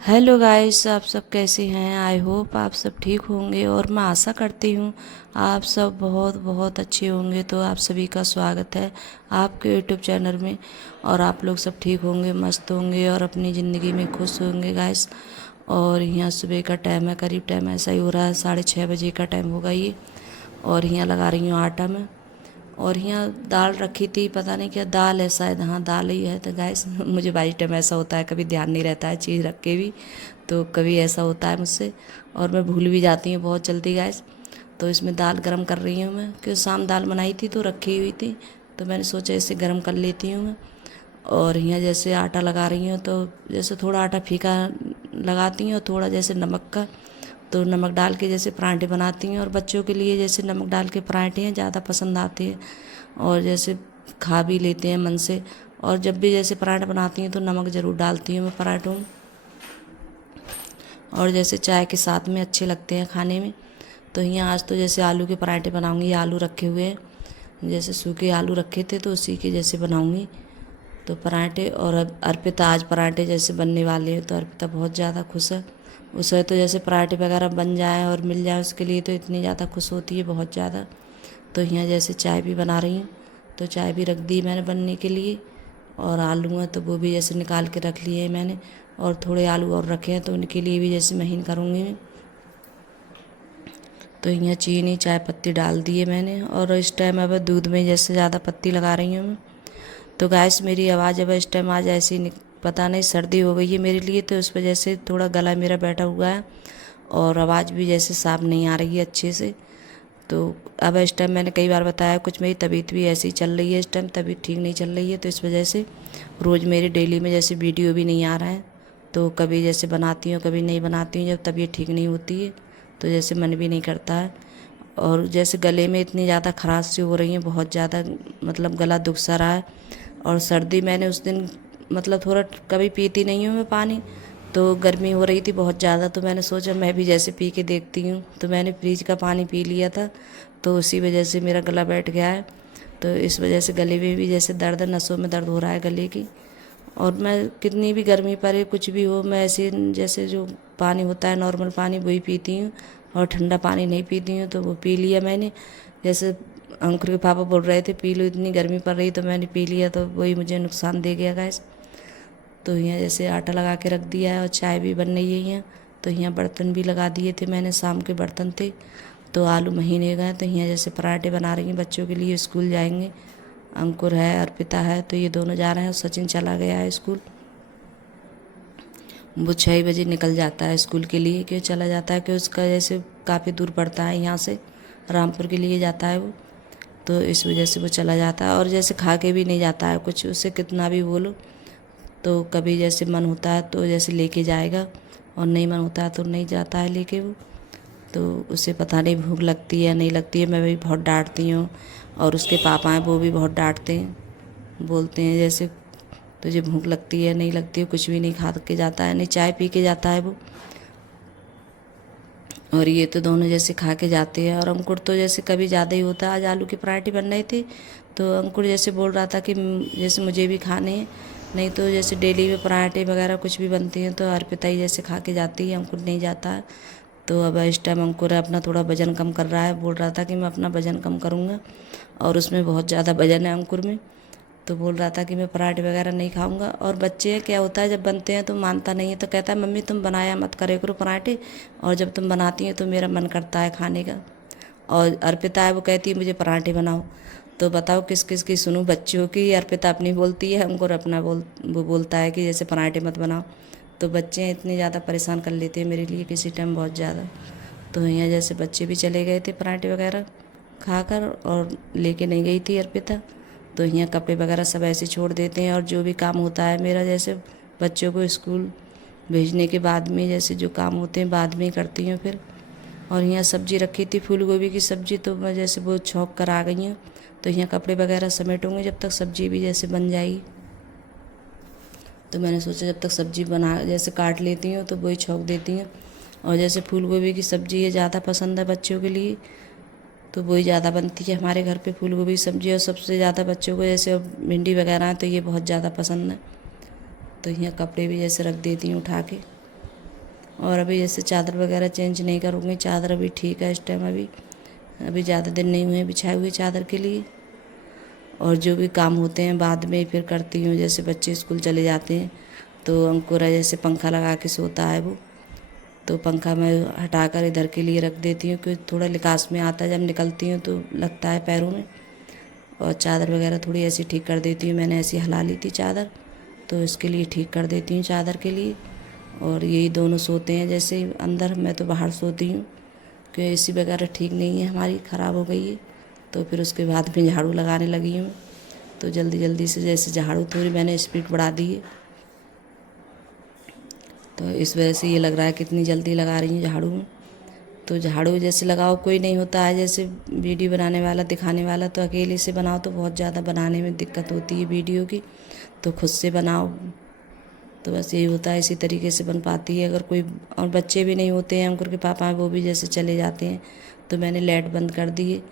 Hello guys, आप सब कैसे हैं। आई होप आप सब ठीक होंगे और मैं आशा करती हूँ आप सब बहुत बहुत अच्छे होंगे। तो आप सभी का स्वागत है आपके यूट्यूब चैनल में। और आप लोग सब ठीक होंगे, मस्त होंगे और अपनी ज़िंदगी में खुश होंगे गाइस। और यहाँ सुबह का टाइम है, करीब टाइम ऐसा ही हो रहा है, 6:30 बजे का टाइम होगा ये। और यहाँ लगा रही हूँ आटा में। और यहाँ दाल रखी थी, पता नहीं क्या दाल है, शायद हाँ दाल ही है। तो गैस मुझे बाई टाइम ऐसा होता है, कभी ध्यान नहीं रहता है चीज़ रख के भी, तो कभी ऐसा होता है मुझसे और मैं भूल भी जाती हूँ बहुत जल्दी गैस। तो इसमें दाल गरम कर रही हूँ मैं, क्योंकि शाम दाल बनाई थी तो रखी हुई थी, तो मैंने सोचा इसे गरम कर लेती हूँ मैं। और यहाँ जैसे आटा लगा रही हूँ तो जैसे थोड़ा आटा फीका लगाती हूँ और थोड़ा जैसे नमक का, तो नमक डाल के जैसे पराठे बनाती हैं। और बच्चों के लिए जैसे नमक डाल के पराठे हैं ज़्यादा पसंद आते हैं और जैसे खा भी लेते हैं मन से। और जब भी जैसे पराठा बनाती हैं तो नमक ज़रूर डालती हूँ मैं पराठों में, और जैसे चाय के साथ में अच्छे लगते हैं खाने में। तो यहाँ आज तो जैसे आलू के पराठे बनाऊँगी, आलू रखे हुए हैं, जैसे सूखे आलू रखे थे तो उसी के जैसे बनाऊँगी तो पराठे। और अब अर्पिता आज पराठे जैसे बनने वाले हैं तो अर्पिता बहुत ज़्यादा खुश है। उसे तो जैसे पराठे वगैरह बन जाए और मिल जाए उसके लिए तो इतनी ज़्यादा खुश होती है, बहुत ज़्यादा। तो यहाँ जैसे चाय भी बना रही हूँ, तो चाय भी रख दी मैंने बनने के लिए। और आलू हैं तो वो भी जैसे निकाल के रख लिए हैं मैंने, और थोड़े आलू और रखे हैं तो उनके लिए भी जैसे महीन करूँगी मैं। तो यहाँ चीनी चाय पत्ती डाल दिए मैंने, और इस टाइम अब दूध में जैसे ज़्यादा पत्ती लगा रही हूँ मैं। तो गैस मेरी आवाज़ अब इस टाइम आज ऐसी पता नहीं सर्दी हो गई है मेरे लिए, तो उस वजह से थोड़ा गला मेरा बैठा हुआ है और आवाज़ भी जैसे साफ नहीं आ रही है अच्छे से। तो अब इस टाइम मैंने कई बार बताया, कुछ मेरी तबीयत भी ऐसी चल रही है, इस टाइम तबीयत ठीक नहीं चल रही है, तो इस वजह से रोज़ मेरी डेली में जैसे वीडियो भी नहीं आ रहा है। तो कभी जैसे बनाती हूँ कभी नहीं बनाती हूँ, जब तबीयत ठीक नहीं होती है तो जैसे मन भी नहीं करता है। और जैसे गले में इतनी ज़्यादा खराश सी हो रही है, बहुत ज़्यादा, मतलब गला दुख सा रहा है। और सर्दी मैंने उस दिन मतलब थोड़ा, कभी पीती नहीं हूँ मैं पानी, तो गर्मी हो रही थी बहुत ज़्यादा, तो मैंने सोचा मैं भी जैसे पी के देखती हूँ, तो मैंने फ्रिज का पानी पी लिया था, तो उसी वजह से मेरा गला बैठ गया है। तो इस वजह से गले में भी जैसे दर्द, नसों में दर्द हो रहा है गले की। और मैं कितनी भी गर्मी पड़े कुछ भी हो, मैं ऐसे जैसे जो पानी होता है नॉर्मल पानी वही पीती हूँ, और ठंडा पानी नहीं पीती हूँ। तो वो पी लिया मैंने, जैसे अंकुर के पापा बोल रहे थे पी लो, इतनी गर्मी पड़ रही, तो मैंने पी लिया, तो वही मुझे नुकसान दे गया गैस। तो यहाँ जैसे आटा लगा के रख दिया है और चाय भी बन रही है। तो यहाँ बर्तन भी लगा दिए थे मैंने, शाम के बर्तन थे, तो आलू महीने गए। तो यहाँ जैसे पराठे बना रही हैं बच्चों के लिए, स्कूल जाएंगे। अंकुर है, अर्पिता है, तो ये दोनों जा रहे हैं, और सचिन चला गया है स्कूल। वो 6 बजे निकल जाता है स्कूल के लिए, क्यों चला जाता है कि उसका जैसे काफ़ी दूर पड़ता है यहाँ से, रामपुर के लिए जाता है वो, तो इस वजह से वो चला जाता है। और जैसे खा के भी नहीं जाता है कुछ, उससे कितना भी बोलो, तो कभी जैसे मन होता है तो जैसे लेके जाएगा, और नहीं मन होता है तो नहीं जाता है लेके वो। तो उसे पता नहीं भूख लगती है नहीं लगती है, मैं भी बहुत डांटती हूँ। और उसके पापा हैं वो भी बहुत डांटते हैं, बोलते हैं जैसे तुझे भूख लगती है नहीं लगती है, कुछ भी नहीं खा के जाता है, नहीं चाय पी के जाता है वो। और ये तो दोनों जैसे खा के जाते हैं। और अंकुर तो जैसे कभी ज़्यादा ही होता है, आज आलू के पराठे बन रहे थे तो अंकुर जैसे बोल रहा था कि जैसे मुझे भी खाने हैं, नहीं तो जैसे डेली में पराठे वगैरह कुछ भी बनते हैं तो अर्पिता ही जैसे खा के जाती है, अंकुर नहीं जाता है। तो अब इस टाइम अंकुर अपना थोड़ा वज़न कम कर रहा है, बोल रहा था कि मैं अपना वज़न कम करूँगा, और उसमें बहुत ज़्यादा वज़न है अंकुर में। तो बोल रहा था कि मैं पराठे वगैरह नहीं खाऊंगा। और बच्चे क्या होता है, जब बनते हैं तो मानता नहीं है, तो कहता है मम्मी तुम बनाया मत करे करो पराठे, और जब तुम बनाती हैं तो मेरा मन करता है खाने का। और अर्पिता है वो कहती है मुझे पराठे बनाओ। तो बताओ किस किस की सुनूं, बच्चियों की? अर्पिता अपनी बोलती है, हमको अपना वो बोलता है कि जैसे पराठे मत बनाओ। तो बच्चे इतने ज़्यादा परेशान कर लेते हैं मेरे लिए किसी टाइम बहुत ज़्यादा। तो यहाँ जैसे बच्चे भी चले गए थे पराठे वगैरह खाकर, और लेके नहीं गई थी अर्पिता। तो यहाँ कपड़े वगैरह सब ऐसे छोड़ देते हैं, और जो भी काम होता है मेरा, जैसे बच्चों को स्कूल भेजने के बाद में जैसे जो काम होते हैं बाद में ही करती हूँ फिर। और यहाँ सब्जी रखी थी फूल गोभी की सब्जी, तो मैं जैसे वो छौंक कर आ गई हूँ। तो यहाँ कपड़े वगैरह समेटूँगी जब तक सब्जी भी जैसे बन जाएगी। तो मैंने सोचा जब तक सब्जी बना जैसे काट लेती हूँ तो वही छौंक देती हूँ। और जैसे फूल गोभी की सब्जी ये ज़्यादा पसंद है बच्चों के लिए, तो वही ज़्यादा बनती है हमारे घर पे फूल गोभी की सब्जी। और सबसे ज़्यादा बच्चों को जैसे भिंडी वगैरह है तो ये बहुत ज़्यादा पसंद है। तो यहाँ कपड़े भी जैसे रख देती हूँ उठा के। और अभी जैसे चादर वगैरह चेंज नहीं करूँगी, चादर अभी ठीक है इस टाइम, अभी ज़्यादा दिन नहीं हुए बिछाए हुए चादर के लिए। और जो भी काम होते हैं बाद में फिर करती हूँ। जैसे बच्चे स्कूल चले जाते हैं तो अंकुरा जैसे पंखा लगा के सोता है वो, तो पंखा मैं हटाकर इधर के लिए रख देती हूँ क्योंकि थोड़ा लिकास में आता है, जब निकलती हूँ तो लगता है पैरों में। और चादर वगैरह थोड़ी ऐसी ठीक कर देती हूँ, मैंने ऐसी हिला ली थी चादर, तो इसके लिए ठीक कर देती हूँ चादर के लिए। और यही दोनों सोते हैं जैसे अंदर, मैं तो बाहर सोती हूँ क्योंकि एसी वगैरह ठीक नहीं है हमारी, ख़राब हो गई है। तो फिर उसके बाद में झाड़ू लगाने लगी हूँ, तो जल्दी जल्दी से जैसे झाड़ू थोड़ी मैंने स्पीड बढ़ा दी है, तो इस वजह से ये लग रहा है कितनी जल्दी लगा रही हूँ झाड़ू में। तो झाड़ू जैसे लगाओ कोई नहीं होता है, जैसे वीडियो बनाने वाला दिखाने वाला, तो अकेले से बनाओ तो बहुत ज़्यादा बनाने में दिक्कत होती है वीडियो की, तो खुद से बनाओ तो बस यही होता है, इसी तरीके से बन पाती है। अगर कोई और बच्चे भी नहीं होते हैं, अंकुर के पापा हैं वो भी जैसे चले जाते हैं, तो मैंने लाइट बंद कर दी है।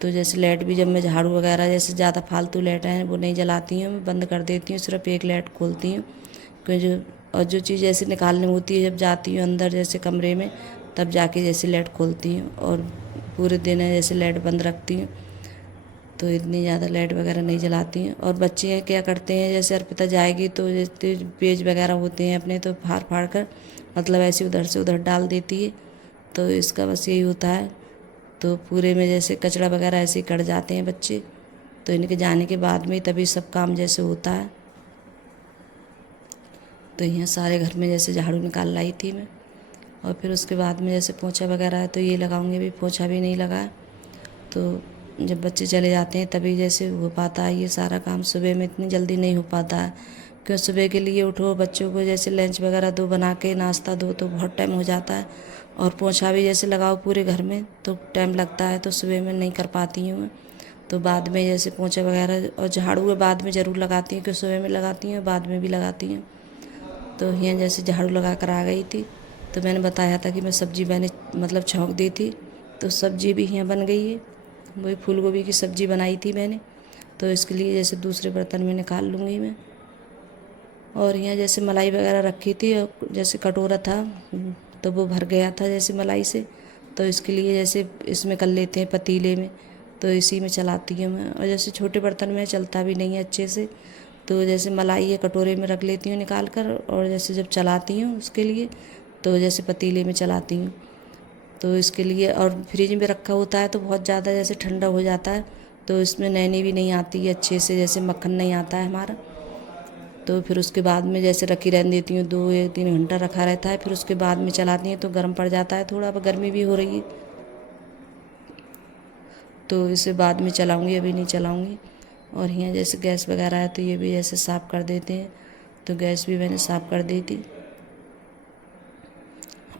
तो जैसे लाइट भी जब मैं झाड़ू वगैरह जैसे ज़्यादा फालतू लाइट हैं वो नहीं जलाती हूँ, मैं बंद कर देती हूँ, सिर्फ एक लाइट खोलती हूँ क्योंकि जो चीज़ जैसे निकालनी होती है जब जाती हूँ अंदर जैसे कमरे में, तब जाके जैसे लाइट खोलती हूँ। और पूरे दिन है जैसे लाइट बंद रखती हूँ, तो इतनी ज़्यादा लाइट वगैरह नहीं जलाती हैं। और बच्चे क्या करते हैं, जैसे अर्पिता जाएगी तो जैसे पेज वगैरह होते हैं अपने, तो फाड़ फाड़ कर मतलब ऐसे उधर से उधर डाल देती है, तो इसका बस यही होता है। तो पूरे में जैसे कचरा वगैरह ऐसे ही कट जाते हैं बच्चे, तो इनके जाने के बाद में तभी सब काम जैसे होता है। तो यहाँ सारे घर में जैसे झाड़ू निकाल लाई थी मैं, और फिर उसके बाद में जैसे पोछा वगैरह है तो ये लगाऊंगी, अभी पोछा भी नहीं लगा। तो जब बच्चे चले जाते हैं तभी जैसे हो पाता है ये सारा काम, सुबह में इतनी जल्दी नहीं हो पाता है क्योंकि सुबह के लिए उठो, बच्चों को जैसे लंच वगैरह दो, बना के नाश्ता दो, तो बहुत टाइम हो जाता है। और पोछा भी जैसे लगाओ पूरे घर में तो टाइम लगता है, तो सुबह में नहीं कर पाती हूँ मैं। तो बाद में जैसे पोछा वगैरह और झाड़ू बाद में ज़रूर लगाती हूँ, क्योंकि सुबह में लगाती हूँ बाद में भी लगाती हूँ। तो यहाँ जैसे झाड़ू लगा कर आ गई थी, तो मैंने बताया था कि मैं सब्ज़ी मैंने मतलब छौंक दी थी, तो सब्ज़ी भी यहाँ बन गई है। वही फूल गोभी की सब्ज़ी बनाई थी मैंने, तो इसके लिए जैसे दूसरे बर्तन में निकाल लूँगी मैं। और यहाँ जैसे मलाई वगैरह रखी थी और जैसे कटोरा था तो वो भर गया था जैसे मलाई से, तो इसके लिए जैसे इसमें कर लेते हैं पतीले में, तो इसी में चलाती हूँ मैं। और जैसे छोटे बर्तन में चलता भी नहीं है अच्छे से, तो जैसे मलाई ये कटोरे में रख लेती हूँ निकाल कर, और जैसे जब चलाती हूँ उसके लिए तो जैसे पतीले में चलाती हूँ। तो इसके लिए और फ्रिज में रखा होता है तो बहुत ज़्यादा जैसे ठंडा हो जाता है, तो इसमें नैनी भी नहीं आती है अच्छे से, जैसे मक्खन नहीं आता है हमारा। तो फिर उसके बाद में जैसे रखी रहने देती हूँ, 2 या 3 घंटा रखा रहता है, फिर उसके बाद में चलाती हूँ तो गर्म पड़ जाता है थोड़ा, अब गर्मी भी हो रही है तो इसे बाद में चलाऊँगी, अभी नहीं चलाऊँगी। और यहाँ जैसे गैस वगैरह है तो ये भी जैसे साफ़ कर देते हैं, तो गैस भी मैंने साफ़ कर दी थी।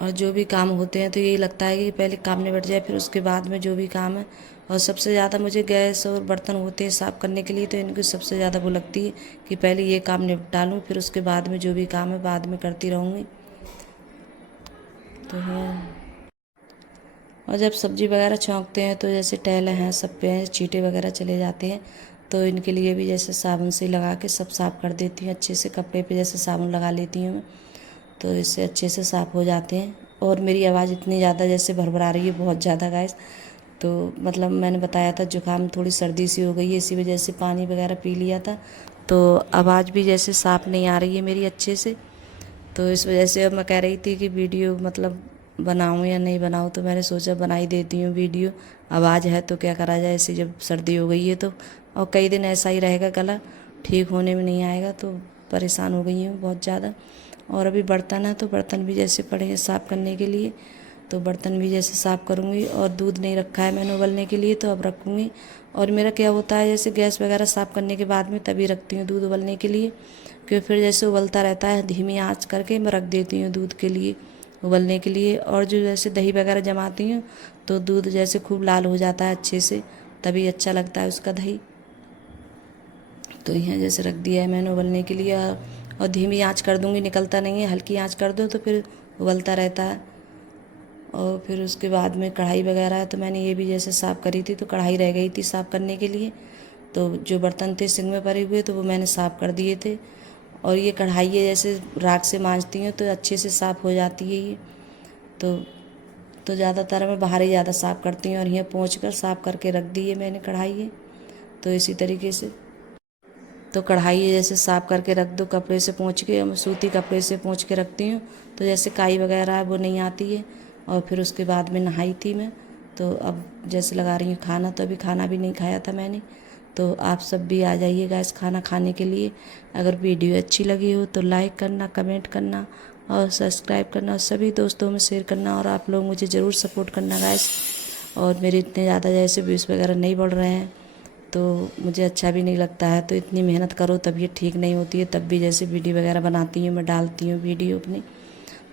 और जो भी काम होते हैं तो यही लगता है कि पहले काम निपट जाए फिर उसके बाद में जो भी काम है। और सबसे ज़्यादा मुझे गैस और बर्तन होते हैं साफ़ करने के लिए, तो इनकी सबसे ज़्यादा वो लगती है कि पहले ये काम निपटा लूँ, फिर उसके बाद में जो भी काम है बाद में करती रहूँगी। तो है। और जब सब्ज़ी वगैरह छौंकते हैं तो जैसे टैले हैं सब पे हैं, चींटे वगैरह चले जाते हैं, तो इनके लिए भी जैसे साबुन से लगा के सब साफ़ कर देती हूँ अच्छे से, कपड़े पे जैसे साबुन लगा लेती हूँ मैं, तो इससे अच्छे से साफ़ हो जाते हैं। और मेरी आवाज़ इतनी ज़्यादा जैसे भरभरा रही है बहुत ज़्यादा गाइस, तो मतलब मैंने बताया था जुकाम थोड़ी सर्दी सी हो गई है, इसी वजह से पानी वगैरह पी लिया था, तो आवाज़ भी जैसे साफ़ नहीं आ रही है मेरी अच्छे से। तो इस वजह से अब मैं कह रही थी कि वीडियो मतलब बनाऊं या नहीं बनाऊं, तो मैंने सोचा बना ही देती हूँ वीडियो। आवाज़ है तो क्या करा जाए, ऐसे जब सर्दी हो गई है तो, और कई दिन ऐसा ही रहेगा गला, ठीक होने में नहीं आएगा, तो परेशान हो गई हूँ बहुत ज़्यादा। और अभी बर्तन है तो बर्तन भी जैसे पड़े हैं साफ़ करने के लिए, तो बर्तन भी जैसे साफ़ करूँगी। और दूध नहीं रखा है मैंने उबलने के लिए, तो अब रखूँगी। और मेरा क्या होता है जैसे गैस वगैरह साफ़ करने के बाद में तभी रखती हूँ दूध उबलने के लिए, क्योंकि फिर जैसे उबलता रहता है धीमी आंच करके मैं रख देती हूँ दूध के लिए उबलने के लिए। और जो जैसे दही वगैरह जमाती हूँ तो दूध जैसे खूब लाल हो जाता है अच्छे से, तभी अच्छा लगता है उसका दही। तो यहाँ जैसे रख दिया है मैंने उबलने के लिए, और धीमी आंच कर दूँगी, निकलता नहीं है, हल्की आंच कर दो तो फिर उबलता रहता है। और फिर उसके बाद में कढ़ाई वगैरह है तो मैंने ये भी जैसे साफ़ करी थी, तो कढ़ाई रह गई थी साफ़ करने के लिए, तो जो बर्तन थे सिंक में भरे हुए तो वो मैंने साफ़ कर दिए थे। और ये कढ़ाई है जैसे राख से मांजती हूँ तो अच्छे से साफ़ हो जाती है ये। तो ज़्यादातर मैं बाहर ही ज़्यादा साफ़ करती हूँ और यहाँ पोंछ कर साफ़ करके रख दी है मैंने कढ़ाई है। तो इसी तरीके से तो कढ़ाई है जैसे साफ़ करके रख दो कपड़े से पोंछ के, मैं सूती कपड़े से पोंछ के रखती हूँ तो जैसे काई वगैरह वो नहीं आती है। और फिर उसके बाद में नहाई थी मैं, तो अब जैसे लगा रही हूँ खाना, तो अभी खाना भी नहीं खाया था मैंने। तो आप सब भी आ जाइए गाइस खाना खाने के लिए। अगर वीडियो अच्छी लगी हो तो लाइक करना, कमेंट करना और सब्सक्राइब करना और सभी दोस्तों में शेयर करना। और आप लोग मुझे ज़रूर सपोर्ट करना गाइस। और मेरे इतने ज़्यादा जैसे व्यूज़ वगैरह नहीं बढ़ रहे हैं तो मुझे अच्छा भी नहीं लगता है। तो इतनी मेहनत करो तब ये ठीक नहीं होती है, तब भी जैसे वीडियो वगैरह बनाती हूँ मैं, डालती हूँ वीडियो अपनी।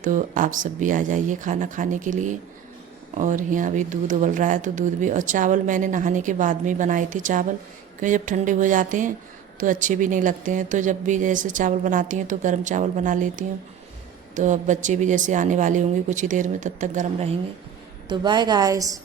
तो आप सब भी आ जाइए खाना खाने के लिए। और यहाँ अभी दूध उबल रहा है तो दूध भी, और चावल मैंने नहाने के बाद में बनाई थी चावल, क्योंकि जब ठंडे हो जाते हैं तो अच्छे भी नहीं लगते हैं। तो जब भी जैसे चावल बनाती हूँ तो गर्म चावल बना लेती हूँ। तो अब बच्चे भी जैसे आने वाले होंगे कुछ ही देर में, तब तक गर्म रहेंगे। तो बाय गाइस।